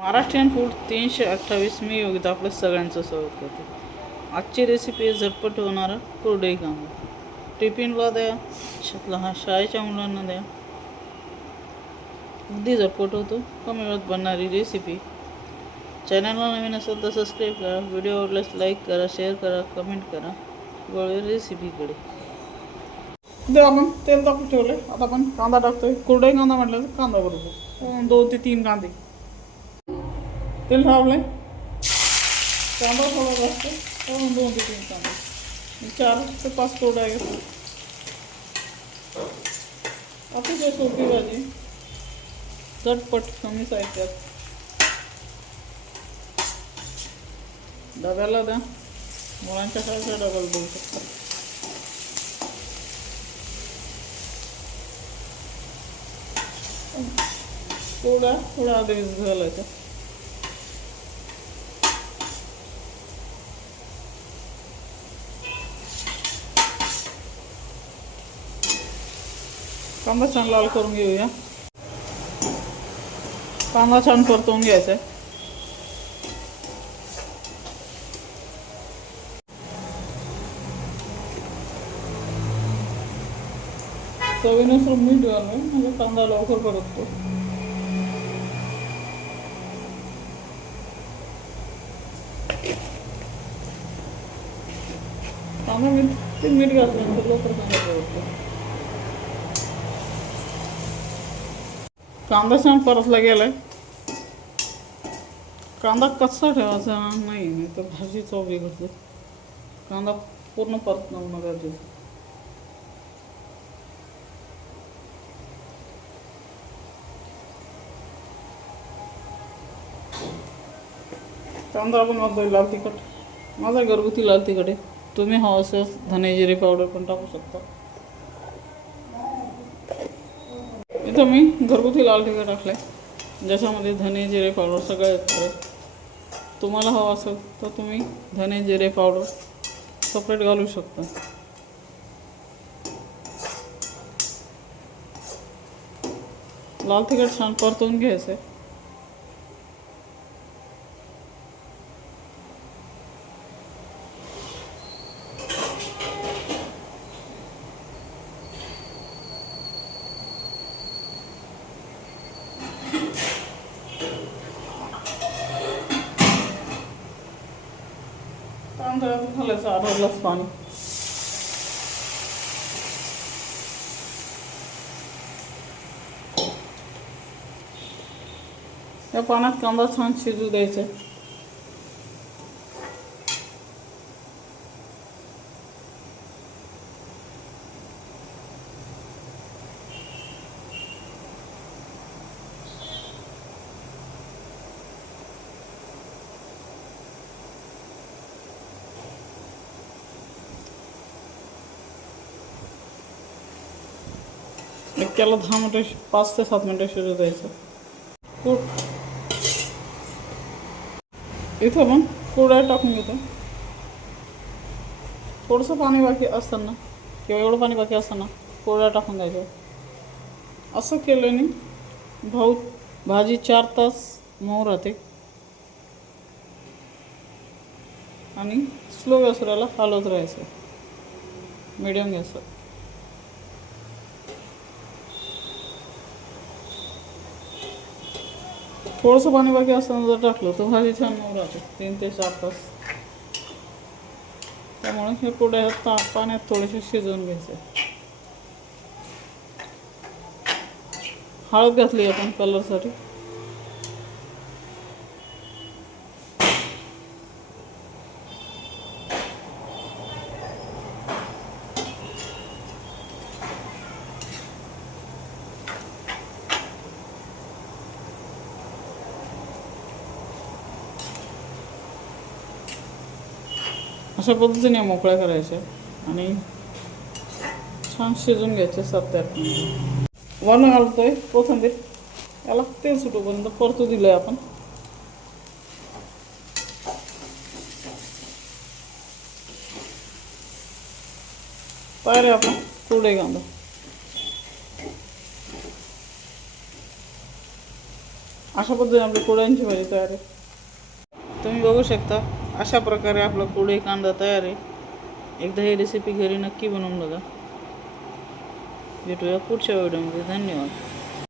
Maharashtrian food 328 मी योगिता आपलं सगळ्यांचं स्वागत करते. आजची रेसिपी आहे झटपट होणारा कुरडई कांदा. टिफिनला द्या, शाळेच्या मुलांना द्या, अगदी झटपट होतो. कमी वेळात बनणारी रेसिपी. चॅनलला नवीन असेल तर सबस्क्राईब करा, व्हिडिओ आवडल्यास लाईक करा, शेअर करा, कमेंट करा. वळूया रेसिपीकडे. ते आपण तेल टाकून ठेवले. आता आपण कांदा टाकतोय. कुरडई कांदा म्हटलं तर कांदा बरोबर 2 ते 3 कांदे तेल लावले. कांदा थोडा जास्त 2 ते 3 कांदे 4 ते 5 तोडा घेतो. अतिशय सोपी भाजी, झटपट कमी साहित्यात. डब्याला द्या, मुलांच्या शाळेचा डब्याला देऊ शकता. थोडा आधी भिजत घालायचं. कांदा छान लाल करून घेऊया. कांदा छान परतवून घ्यायचा आहे. चवीनुसार मीठ घालून म्हणजे कांदा लवकर परततो. कांदा मीठ घातल्यानंतर लवकर कांदा परततो. कांदा छान परतला गेलाय. कांदा कच्चा ठेवायचा नाही तर भाजी चव बिघडते. कांदा पूर्ण परतणं गरजेचं. कांदा आपण वाजतोय लाल तिखट. माझा घरगुती लाल तिखट आहे. तुम्ही हवं असेल धने जिरे पावडर पण टाकू शकता. इथं मी घरगुती लाल तिखट टाकलं आहे, ज्याच्यामध्ये धने जिरे पावडर सगळं येतं. तुम्हाला हवं असेल तर तुम्ही धने जिरे पावडर सेपरेट घालू शकता. लाल तिखट छान परतवून घ्यायचं आहे. तांदळाचं घालायचं अर्धा ग्लास पाणी. या पाण्यात कांदा छान शिजू द्यायचा. त्याला 10 मिनिटं 5 ते 7 मिनिटं शिजू द्यायचं. इथं मग कुरडया टाकून घेतो. थोडंसं पाणी बाकी असताना किंवा एवढं पाणी बाकी असताना कुरडया टाकून द्यायचं. असं केल्याने भाजी 4 तास मऊ राहते आणि स्लो गॅसवरला हलवत राहायचं, मीडियम गॅसवर. थोडंसं पाणी बाकी असताना जर टाकलं तर भाजी छान मऊ राहते 3 ते 4 तास. त्यामुळे हे कुरडया पाण्यात थोडेसे शिजवून घ्यायचे. हळद घातली आपण कलरसाठी. अशा पद्धतीने मोकळ्या करायच्या आणि छान शिजून घ्यायचे 7 ते 8 मिनिट. वरून घालतोय कोथिंबीर. याला तेल सुटूपर्यंत परतू दिलंय आपण. तयार आपण कुरडई कांदा. अशा पद्धतीने आपली कुड्यांची भाजी तयार आहे. तुम्ही बघू शकता अशा प्रकारे आपला कुडे कांदा तयार आहे. एकदा ही रेसिपी घरी नक्की बनवून बघा. भेटूया पुढच्या व्हिडिओमध्ये. धन्यवाद.